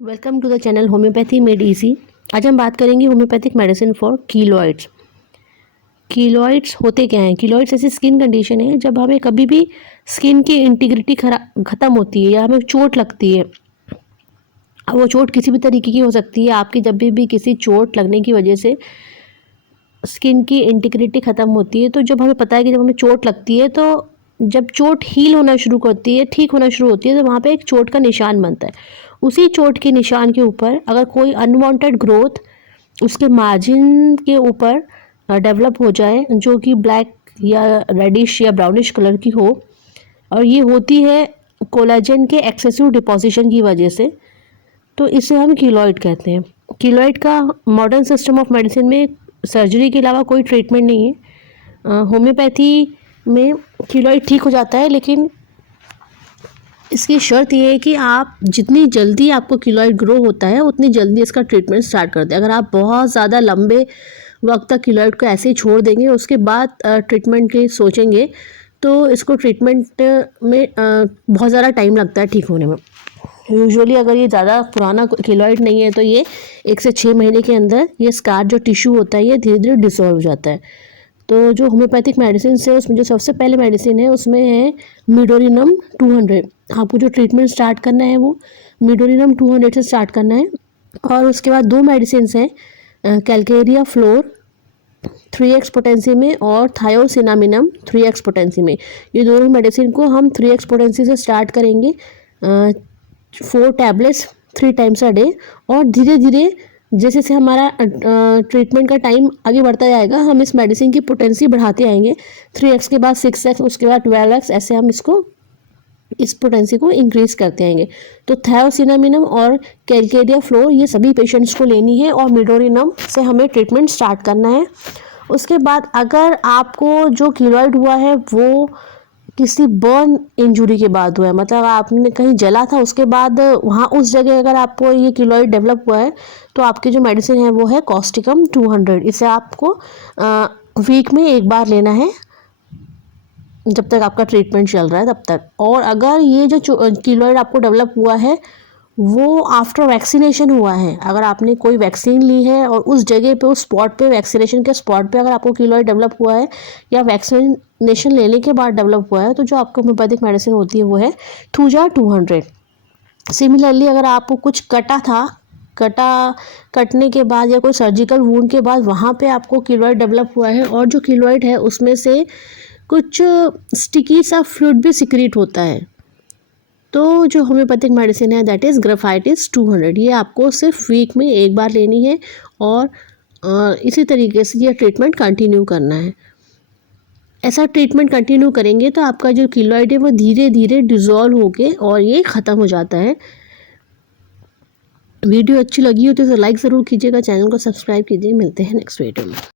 Welcome to the channel homeopathy made easy. आज हम बात करेंगे homeopathic medicine for keloids. Keloids होते क्या हैं? कीलॉइड्स ऐसी स्किन कंडीशन है जब हमें कभी भी स्किन की इंटीग्रिटी ख़त्म होती है या हमें चोट लगती है। अब वो चोट किसी भी तरीके की हो सकती है। आपकी जब भी किसी चोट लगने की वजह से स्किन की इंटीग्रिटी ख़त्म होती है, तो जब हमें पता है कि जब हमें चोट लगती है, तो जब चोट हील होना शुरू करती है, ठीक होना शुरू होती है, तो वहाँ पे एक चोट का निशान बनता है। उसी चोट के निशान के ऊपर अगर कोई अनवांटेड ग्रोथ उसके मार्जिन के ऊपर डेवलप हो जाए, जो कि ब्लैक या रेडिश या ब्राउनिश कलर की हो, और ये होती है कोलाजन के एक्सेसिव डिपोजिशन की वजह से, तो इसे हम कीलॉइड कहते हैं। कीलॉइड का मॉडर्न सिस्टम ऑफ मेडिसिन में सर्जरी के अलावा कोई ट्रीटमेंट नहीं है। होम्योपैथी में कीलॉइड ठीक हो जाता है, लेकिन इसकी शर्त ये है कि आप जितनी जल्दी आपको कीलॉइड ग्रो होता है उतनी जल्दी इसका ट्रीटमेंट स्टार्ट कर दें। अगर आप बहुत ज़्यादा लंबे वक्त तक कीलॉइड को ऐसे ही छोड़ देंगे, उसके बाद ट्रीटमेंट की सोचेंगे, तो इसको ट्रीटमेंट में बहुत ज़्यादा टाइम लगता है ठीक होने में। यूजुअली अगर ये ज़्यादा पुराना कीलॉइड नहीं है, तो ये 1 से 6 महीने के अंदर ये स्कार जो टिश्यू होता है ये धीरे धीरे डिसॉल्व हो जाता है। तो जो होम्योपैथिक मेडिसिन है उसमें जो सबसे पहले मेडिसिन है उसमें है मिडोरिनम 200। आपको जो ट्रीटमेंट स्टार्ट करना है वो मिडोरिनम 200 से स्टार्ट करना है। और उसके बाद 2 मेडिसिन हैं, कैलकेरिया फ्लोर 3x पोटेंसी में और थायोसिनामिनम 3x पोटेंसी में। ये दोनों मेडिसिन को हम 3x पोटेंसी से स्टार्ट करेंगे, 4 टैबलेट्स 3 टाइम्स अ डे। और धीरे धीरे जैसे जैसे हमारा ट्रीटमेंट का टाइम आगे बढ़ता जाएगा, हम इस मेडिसिन की पोटेंसी बढ़ाते आएंगे। 3x के बाद 6x, उसके बाद 12x, ऐसे हम इस पोटेंसी को इंक्रीज करते आएंगे। तो थायोसिनामिनम और कैलकेरिया फ्लोर ये सभी पेशेंट्स को लेनी है, और मिडोरिनम से हमें ट्रीटमेंट स्टार्ट करना है। उसके बाद अगर आपको जो कीलॉइड हुआ है वो किसी बर्न इंजुरी के बाद हुआ है, मतलब आपने कहीं जला था, उसके बाद वहाँ उस जगह अगर आपको ये कीलॉइड डेवलप हुआ है, तो आपकी जो मेडिसिन है वो है कॉस्टिकम 200। इसे आपको वीक में एक बार लेना है जब तक आपका ट्रीटमेंट चल रहा है तब तक। और अगर ये जो कीलॉइड आपको डेवलप हुआ है वो आफ्टर वैक्सीनेशन हुआ है, अगर आपने कोई वैक्सीन ली है और उस जगह पे, उस स्पॉट पे, वैक्सीनेशन के स्पॉट पे अगर आपको कीलॉइड डेवलप हुआ है या वैक्सीनेशन लेने के बाद डेवलप हुआ है, तो जो आपको होम्योपैथिक मेडिसिन होती है वो है थूजा 200। सिमिलरली अगर आपको कुछ कटने के बाद या कोई सर्जिकल वूंड के बाद वहाँ पे आपको कीलॉइड डेवलप हुआ है, और जो कीलॉइड है उसमें से कुछ स्टिकी सा फ्लूइड भी सिक्रीट होता है, तो जो होम्योपैथिक मेडिसिन है दैट इज़ ग्राफाइटिस 200। ये आपको सिर्फ वीक में एक बार लेनी है, और इसी तरीके से ये ट्रीटमेंट कंटिन्यू करना है। ऐसा ट्रीटमेंट कंटिन्यू करेंगे तो आपका जो कीलॉइड है वो धीरे धीरे डिज़ोल्व होके और ये ख़त्म हो जाता है। वीडियो अच्छी लगी हो तो लाइक ज़रूर कीजिएगा, चैनल को सब्सक्राइब कीजिए। मिलते हैं नेक्स्ट वीडियो में।